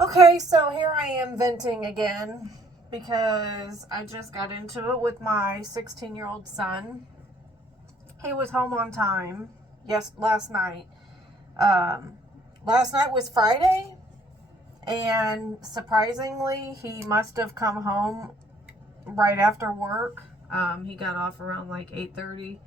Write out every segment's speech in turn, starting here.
Okay, so here I am venting again because I just got into it with my 16-year-old son. He was home on time. Yes, last night. Um, Last night was Friday, and surprisingly, he must have come home right after work. He got off around like 8:30,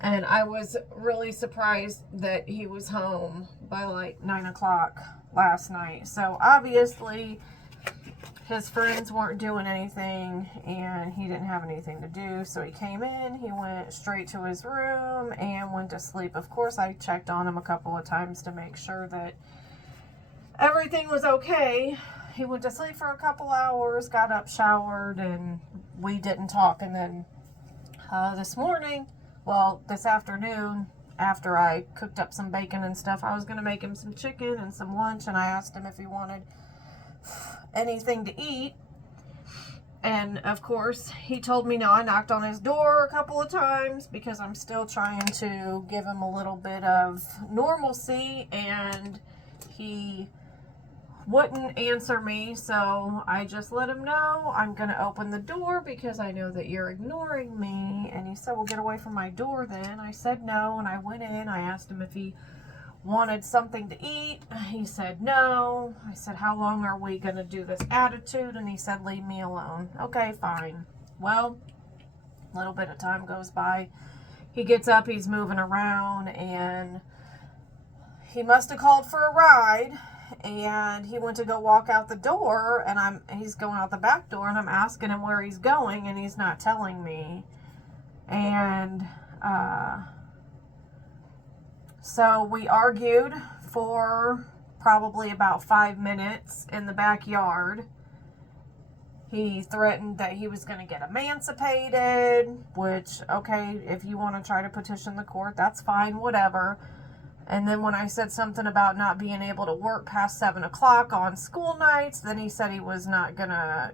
and I was really surprised that he was home by like 9 o'clock last night. So obviously, his friends weren't doing anything and he didn't have anything to do. So he came in, he went straight to his room and went to sleep. Of course, I checked on him a couple of times to make sure that everything was okay. He went to sleep for a couple hours, got up, showered, and we didn't talk. And then this afternoon, after I cooked up some bacon and stuff, I was going to make him some chicken and some lunch, and I asked him if he wanted anything to eat. And of course, he told me no. I knocked on his door a couple of times because I'm still trying to give him a little bit of normalcy, and he wouldn't answer me. So I just let him know I'm going to open the door because I know that you're ignoring me. And he said, well, get away from my door then. I said no, and I went in. I asked him if he wanted something to eat. He said no. I said, how long are we going to do this attitude? And he said, leave me alone. Okay, fine. Well, a little bit of time goes by. He gets up, he's moving around, and he must have called for a ride. And he went to go walk out the door, and he's going out the back door, and I'm asking him where he's going, and he's not telling me. And so we argued for probably about 5 minutes in the backyard. He threatened that he was going to get emancipated, which, okay, if you want to try to petition the court, that's fine, whatever. And then when I said something about not being able to work past 7 o'clock on school nights, then he said he was not going to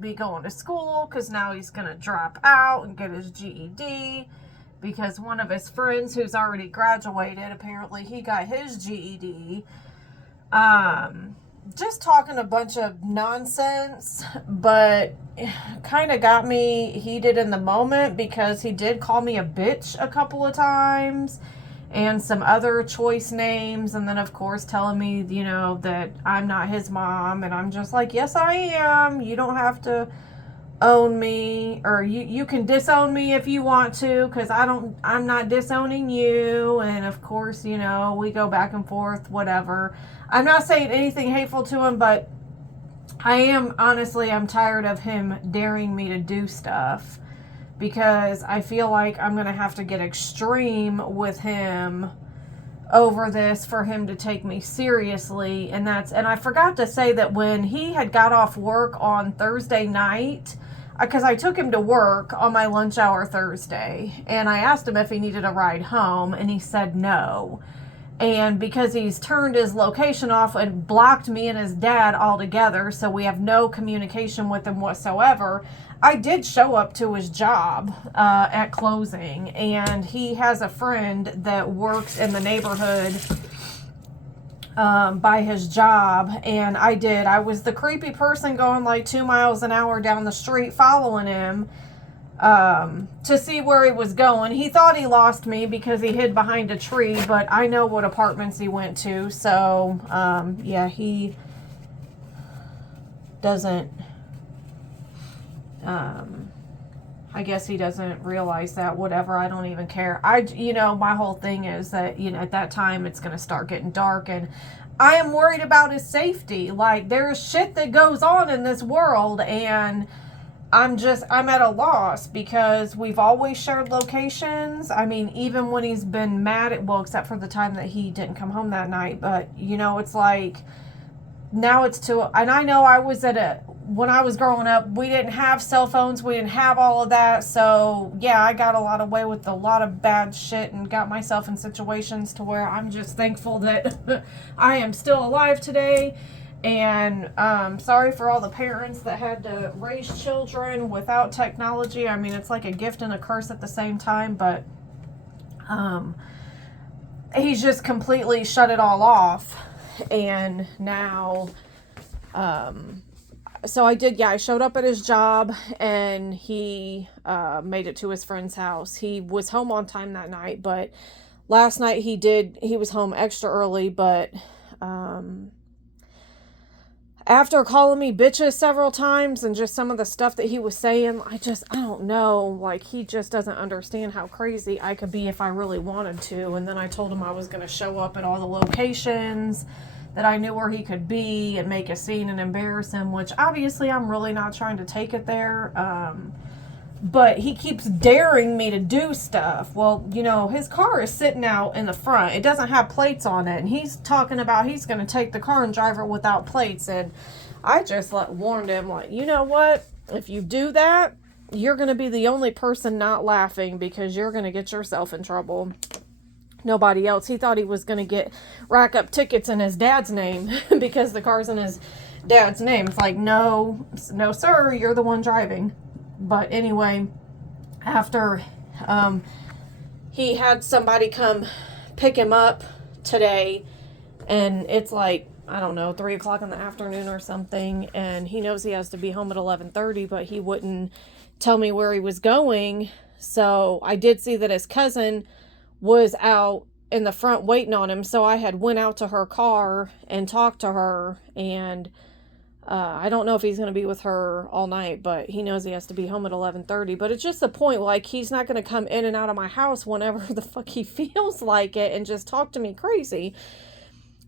be going to school because now he's going to drop out and get his GED. Because one of his friends who's already graduated, apparently he got his GED. Just talking a bunch of nonsense, but kind of got me heated in the moment because he did call me a bitch a couple of times and some other choice names. And then, of course, telling me, that I'm not his mom. And I'm just like, yes, I am. You don't have to own me, or you can disown me if you want to, because I'm not disowning you. And of course, we go back and forth, whatever. I'm not saying anything hateful to him, but I'm tired of him daring me to do stuff, because I feel like I'm going to have to get extreme with him over this for him to take me seriously. And I forgot to say that when he had got off work on Thursday night, because I took him to work on my lunch hour Thursday, and I asked him if he needed a ride home, and he said no. And because he's turned his location off and blocked me and his dad altogether, so we have no communication with him whatsoever, I did show up to his job at closing, and he has a friend that works in the neighborhood by his job, and I was the creepy person going like 2 miles an hour down the street following him to see where he was going. He thought he lost me because he hid behind a tree, but I know what apartments he went to, so he doesn't I guess he doesn't realize that, whatever. I don't even care. My whole thing is that, at that time it's going to start getting dark, and I am worried about his safety. Like, there's shit that goes on in this world, and I'm at a loss because we've always shared locations. I mean, even when he's been mad except for the time that he didn't come home that night, but, it's like, now it's and I know when I was growing up, we didn't have cell phones, we didn't have all of that, so yeah, I got a lot away with a lot of bad shit and got myself in situations to where I'm just thankful that I am still alive today. And sorry for all the parents that had to raise children without technology. I mean, it's like a gift and a curse at the same time, but he's just completely shut it all off. And now, so I showed up at his job, and he made it to his friend's house. He was home on time that night, but last night he was home extra early, but after calling me bitches several times and just some of the stuff that he was saying, I don't know, like, he just doesn't understand how crazy I could be if I really wanted to. And then I told him I was going to show up at all the locations that I knew where he could be and make a scene and embarrass him, which obviously I'm really not trying to take it there. But he keeps daring me to do stuff. Well, his car is sitting out in the front. It doesn't have plates on it. And he's talking about he's going to take the car and drive it without plates. And I just warned him, like, you know what? If you do that, you're going to be the only person not laughing, because you're going to get yourself in trouble. Nobody else. He thought he was going to rack up tickets in his dad's name because the car's in his dad's name. It's like, no, sir, you're the one driving. But anyway, after he had somebody come pick him up today, and it's like, I don't know, 3 o'clock in the afternoon or something, and he knows he has to be home at 11:30, but he wouldn't tell me where he was going. So I did see that his cousin was out in the front waiting on him, so I had went out to her car and talked to her, and I don't know if he's going to be with her all night, but he knows he has to be home at 11:30. But it's just the point, like, he's not going to come in and out of my house whenever the fuck he feels like it and just talk to me crazy.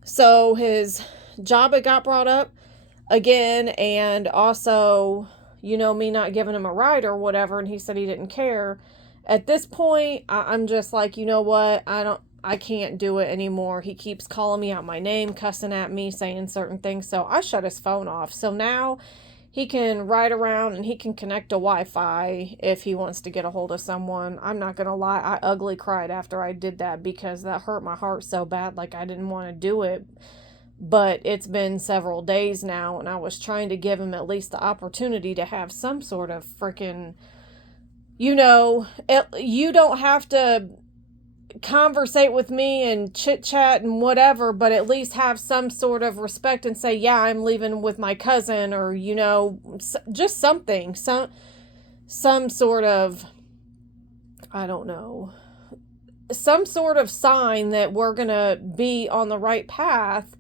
So his job had got brought up again, and also, me not giving him a ride or whatever, and he said he didn't care. At this point, I'm just like, you know what? I can't do it anymore. He keeps calling me out my name, cussing at me, saying certain things. So I shut his phone off. So now he can ride around and he can connect to Wi-Fi if he wants to get a hold of someone. I'm not going to lie. I ugly cried after I did that, because that hurt my heart so bad. Like, I didn't want to do it. But it's been several days now, and I was trying to give him at least the opportunity to have some sort of freaking, you don't have to conversate with me and chit chat and whatever, but at least have some sort of respect and say, yeah, I'm leaving with my cousin, or, just something, some sort of, I don't know, some sort of sign that we're going to be on the right path.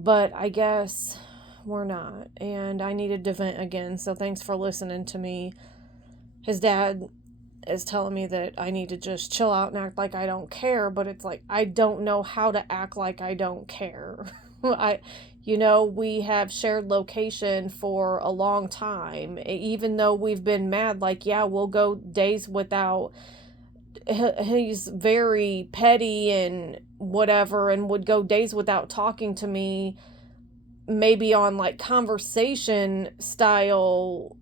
But I guess we're not, and I needed to vent again. So thanks for listening to me. His dad is telling me that I need to just chill out and act like I don't care, but it's like, I don't know how to act like I don't care. We have shared location for a long time, even though we've been mad, like, yeah, we'll go days without. He's very petty and whatever, and would go days without talking to me, maybe on like conversation style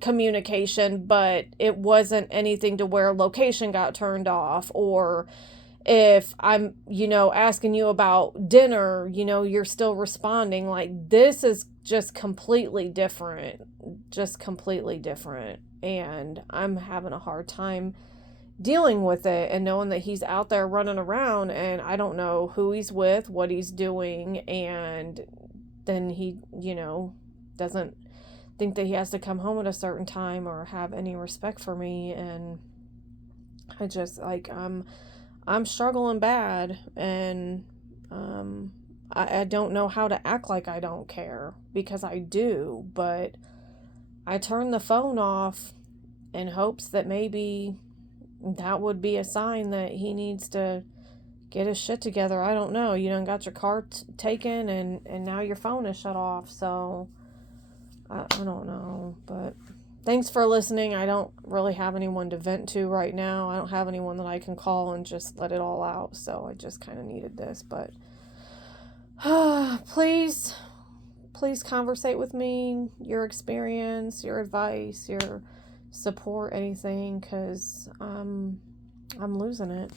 communication, but it wasn't anything to where location got turned off, or if I'm, asking you about dinner, you're still responding. Like, this is just completely different, and I'm having a hard time dealing with it and knowing that he's out there running around, and I don't know who he's with, what he's doing, and then he, doesn't think that he has to come home at a certain time or have any respect for me. And I just, like, I'm struggling bad, and I don't know how to act like I don't care, because I do, but I turn the phone off in hopes that maybe that would be a sign that he needs to get his shit together. I don't know. You done got your car taken, and now your phone is shut off. So I don't know. But thanks for listening. I don't really have anyone to vent to right now. I don't have anyone that I can call and just let it all out. So I just kind of needed this. But please conversate with me, your experience, your advice, your support, anything, because I'm losing it.